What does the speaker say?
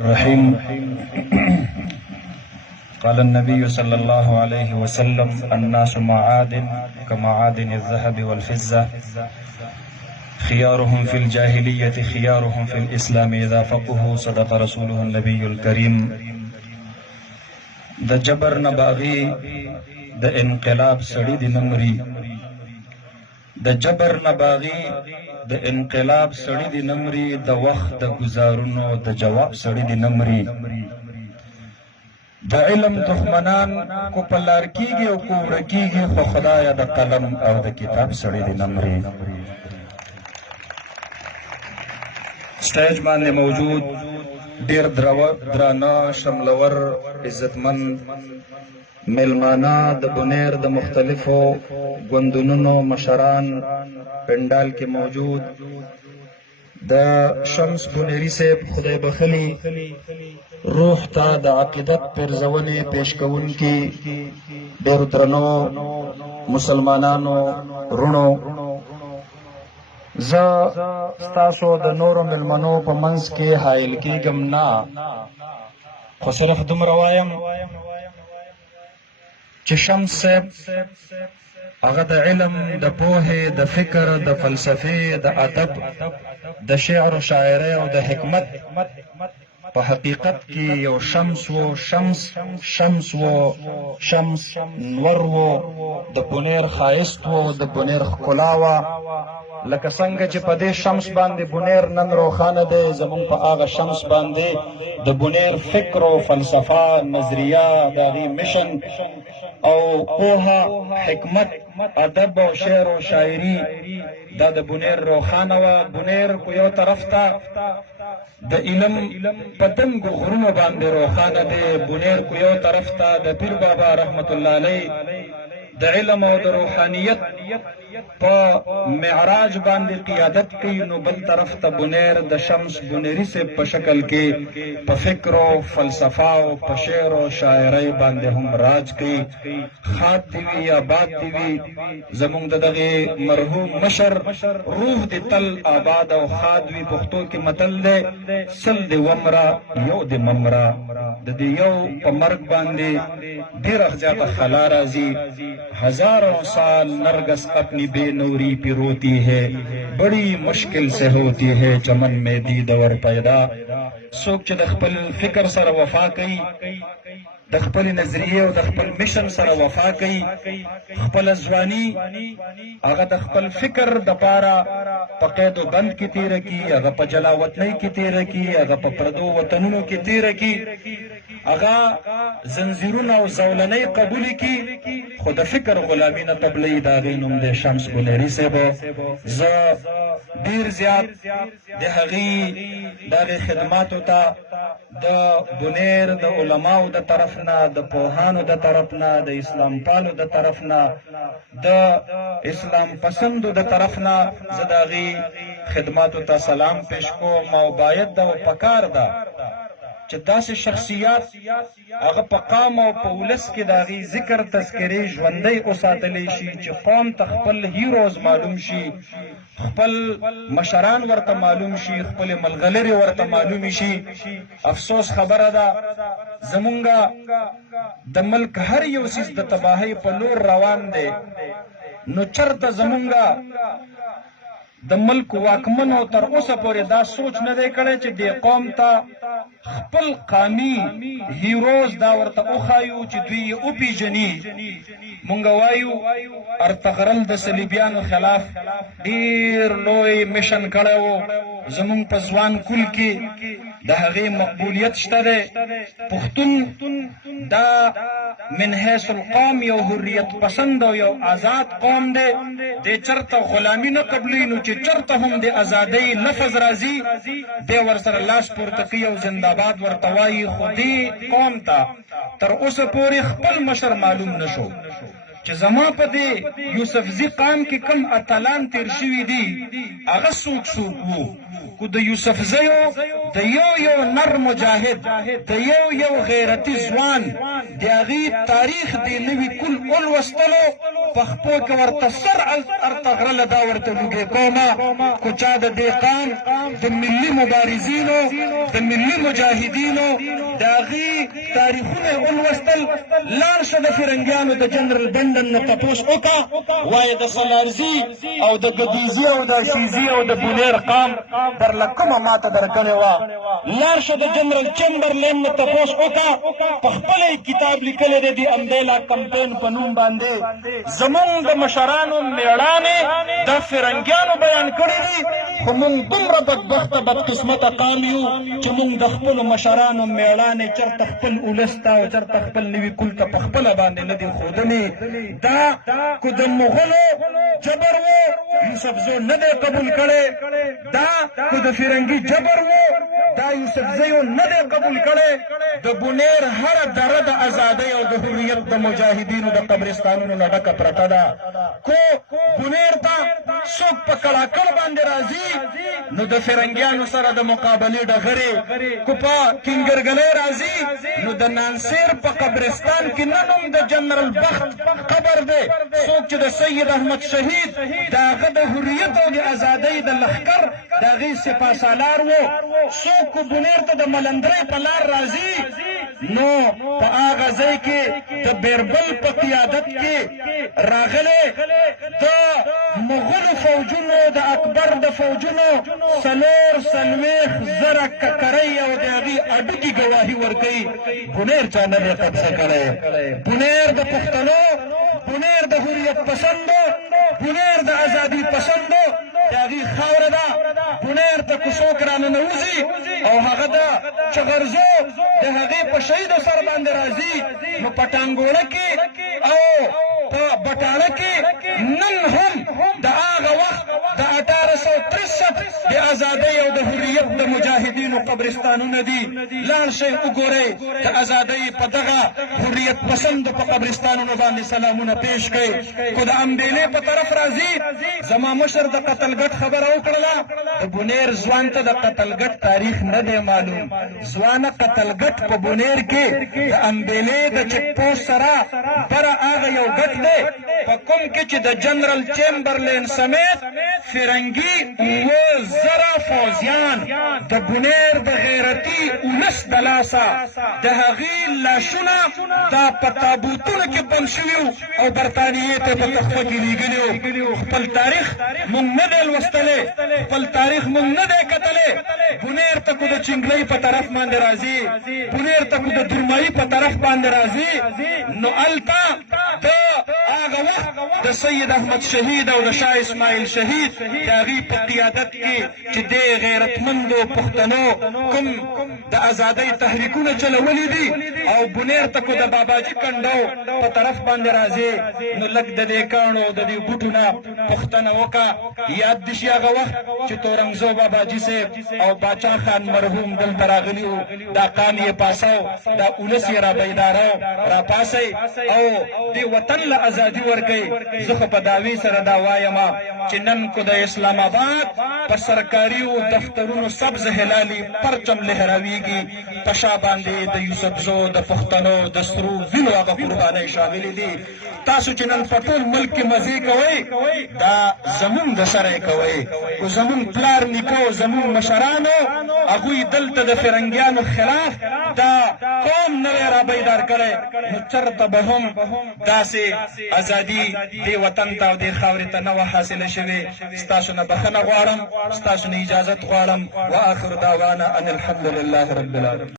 الرحيم. قال النبي صلى الله عليه وسلم: الناس معادن كمعادن الذهب والفضة، خيارهم في الجاهلية خيارهم في الإسلام إذا فقهوا. صدق رسوله النبي الكريم. د جبر نباغي د انقلاب سړی دی نمري، د جبر نباغي د انقلاب سړی دی نمري، د وخت د گزارونو د جواب سړی دی نمري. د علم دښمنان کو پلار کیږي او کو ورکیږي، خو خدایا د قلم او د کتاب سړی دی نمري. سټیج باندې موجود ډیر درانه شملور عزتمن میلمانا د بنیر د مختلفو ګوندونو مشران پنډال کې موجود، د شمس بنیری صاحب خدای بخلی روح ته د عقیدت پرزونې پیش کوونکي ډېر درنو مسلمانانو رونو، زه ستاسو د نورو میلمنو په منځ کې حایل کېږم نه، خو صرف دومره وایم چې شمس صاحب هغه د علم، د پوهې، د فکر، د فلسفې، د ادب، د شعر و شاعرۍ او د حکمت په حقیقت کې یو شمس و، شمس نور و، د بنیر ښایست و، د بنیر ښکلا وه. لکه څنګه چې په دې شمس باندې بنیر نن روښانه دی، زمونږ په هغه شمس باندې د بنیر فکر و فلسفه، نظریه، د هغې مشن او پوهه، حکمت، ادب او شعر و شاعري دا د بنیر روښانه وه. بنیر کو یو طرف ته د علم په دنګو غرونو باندې روښانه دی، بنیر کو یو طرف ته د پیر بابا رحمت الله علیه د علم او د روحانیت په معراج باندې قیادت کوي، نو بل طرف ته بنیر د شمس بنیری صاحب په شکل کې په فکر او فلسفه او په شعر او شاعرۍ باندې هم راج کوي. خاد دی وي یا باد دی وي، زمونږ د دغې مرحوم مشر روح دی تل آباد او خاد وي. پښتو کې متل دی: سل دی ومره یو دی ممره. د دې یو په مرګ باندې ډېره زیاته خلا راځي. हजारों साल नरगस अपनी बेनूरी पे रोती है, बड़ी मुश्किल से होती है चमन में दीद और पैदा. څوک چې د خپل فکر سره وفا کوي، د خپل نظریه او د خپل مشن سره وفا کوي، خپل ځواني هغه د خپل فکر دپاره په قید و بند کې تیره کي، هغه په جلا وطنۍ کې تیره کي، هغه په پردو وطنونو کې تیره کي، هغه زنځیرونه او زولنۍ قبولې کي، خو د فکر غلامي نه قبلوي. د هغې نوم دی شمس بنیری صاحب. زه ډېر زیات د هغې خدماتو ته د بنیر د علماو د طرف نه، د پوهانو د طرف نه، د اسلام پالو د طرف نه، د اسلام پسندو د طرف نه زه د هغې خدماتو ته سلام پیش کوم. او باید دا پکار ده چې داسې شخصیات هغه په قام او په ولس کې د هغې ذکر تذکرې ژوندی وساتلی شي، چې قوم ته خپل هیروز معلوم شي، خپل مشران ورته معلوم شي، خپل ملغلرې ورته معلوم شي. افسوس خبره ده زمونږه د ملک هر یو څیز د تباهۍ په لور روان دی، نو چرته زمونږه د ملک واکمنو تر اوسه پورې دا سوچ نه دی کړی چې دې قوم ته خپل قامي هیروز دا ورته وښایو چې دوی یې وپېژني. مونږ وایو ارتغرل د صلیبیانو خلاف ډېر لوی مشن کړی و، زمونږ په ځوان کل کې د هغې مقبولیت شته دی. پښتون دا من حیث القوم یو حریت پسند او یو آزاد قوم دی، دی چرته غلامي نه قبلوي. نو چې چرته هم د ازادۍ لفظ راځي دی ورسره لاس پورته کوي او زنده‌باد ورته وایي. خو دې قوم ته تر اوسه پورې خپل مشر معلوم نه شو چې زما په دې یوسفزي قام کې کوم اتلان تیر شوي دي، هغه څوک وو. کو د یوسفزیو د یو نر مجاهد، د یو غیرتي ځوان د هغې تاریخ دې نوي کل ولوستلو، پخپو کې ورته سر ارتغرله دا ورته لوګې کومه خو چا د دې قام د ملي مبارزینو د ملي مجاهدینو د هغې تاریخونه یې ولوستل لاړ شه د فرنګیانو د جنرال بنډن نه تپوس وکړه وایې د سلارزي او د ګدیزي او د شیزي او د بونیر قام درله کومه ماته درکړې وه لاړ شه د جنرال چمبرلین نه تپوس وکړه په خپله یې کتاب لیکلی دی د امبیلا کمپین په نوم باندې زمونږ د مشرانو مېړانې د فرنګیانو بیان کړي دي خو مونږ دومره بدبخته بدقسمته قام یو چې مونږ د خپلو مشرانو مېړانې چېرته خپل اولس ته او چېرته خپل نوي کل ته په خپله باندې نه دي ښودلې دا که د مغلو جبر و یوسفزو نه دی قبول کړی دا که د فرنګي جبر و دا یوسفزیو نه دی قبول کړی د بونیر هره دره د ازادۍ او د حریت د مجاهدینو د قبرستانونو نه ډکه پرته ده کو بونیر ته څوک په کړاکړ باندې راځي نو د فرنګیانو سره د مقابلې ډغرې کو په کینګرګلۍ راځي نو د نانسیر په قبرستان کې نن هم د جنرال بخت قبر دی څوک چې د سید احمد شهید د هغه د حریت او د ازادۍ د لښکر د هغې سپاسالار و څوک بونیر ته د ملندرۍ په لار راځي نو په هغه ځای کې د بیربل په قیادت کې راغلی د مغلو فوجونو د اکبر د فوجونو 440 زره ککرۍ او د هغې اډوکي ګواهي ورکوي بونیر چا نه دی قبضه کړی بونیر د پښتنو بونیر د حریت پسندو بونیر د ازادي پسندو د هغې خاوره ده بونیر ته که څوک راننوځي او هغه د چغرزو د هغې په شهیدو سر باندې راځي نو په ټانګوړه کې او په بټاړه کې نن هم د هغه وخت د 1863 د ازادۍ او د حریت د مجاهدینو قبرستانونه دي لاړ شئ وګورئ د ازادۍ په دغه حریت پسندو په قبرستانونو باندې سلامونه پیش کړئ خو د امبیلې په طرف راځي زما مشر د قتلګټ خبره وکړله د بونیر ځوان ته د قتلګټ تاریخ نه دی معلوم ځوانه قتلګټ په بونیر کې د امبیلې د چک پوسټ سره بره هغه یو ګټ دی په کوم کې چې د جنرال چمبرلین سمیت فرنګي 7,000 فوجیان د بونیر د غیرتي اولس د لاسه د هغې لاشونه دا په تابوتونو کې بند شوي او برطانیې ته په تحفه کې لیږلي خپل تاریخ مونږ نه دی لوستلی خپل تاریخ مونږ نه دی کتلی بونیر ته کو د چنګلۍ په طرف باندې راځي بونیر ته کو د درمایي په طرف باندې راځي نو هلته د هغه وخت د سید احمد شهید او د شاه اسماعیل شهید د هغې په قیادت کې چې دې غیرتمندو پښتنو کوم د ازادۍ تحریکونه چلولي دي او بونیر ته کو د باباجي کنډو په طرف باندې راځي نو لږ د دې کاڼو د دې بوټو نه پوښتنه وکړه یاد دي شي هغه وخت چې تورنګزو باباجي صاحب او باچا خان مرحوم دلته راغلي وو دا قام یې پاسو دا اولس یې رابیداره راپاسئ او دې وطن له ازادي ورکوئ زه خو په دعوې سره دا وایم چې نن کو د اسلام آباد په سرکاري دفترونو سبز هلالي پرچم لهراویږي په شا باندې د یوسفزو د پښتنو د سرو وینو هغه قربانۍ شاملې دي تاسو چې نن په ټول ملک کې مزې کوئ دا زمونږ د سره یې کوئ خو زمونږ پلار نیکه او زمونږ مشرانو هغوی دلته د فرنګیانو خلاف دا قوم نه دی رابیدار کړی نو چېرته به هم داسې ازادي دې وطن ته او دې خاورې ته نه وه حاصله شوې ستاسو نه بخښنه غواړم ستاسو نه اجازت غواړم واخر دعوانا ان الحمد لله رب العالمین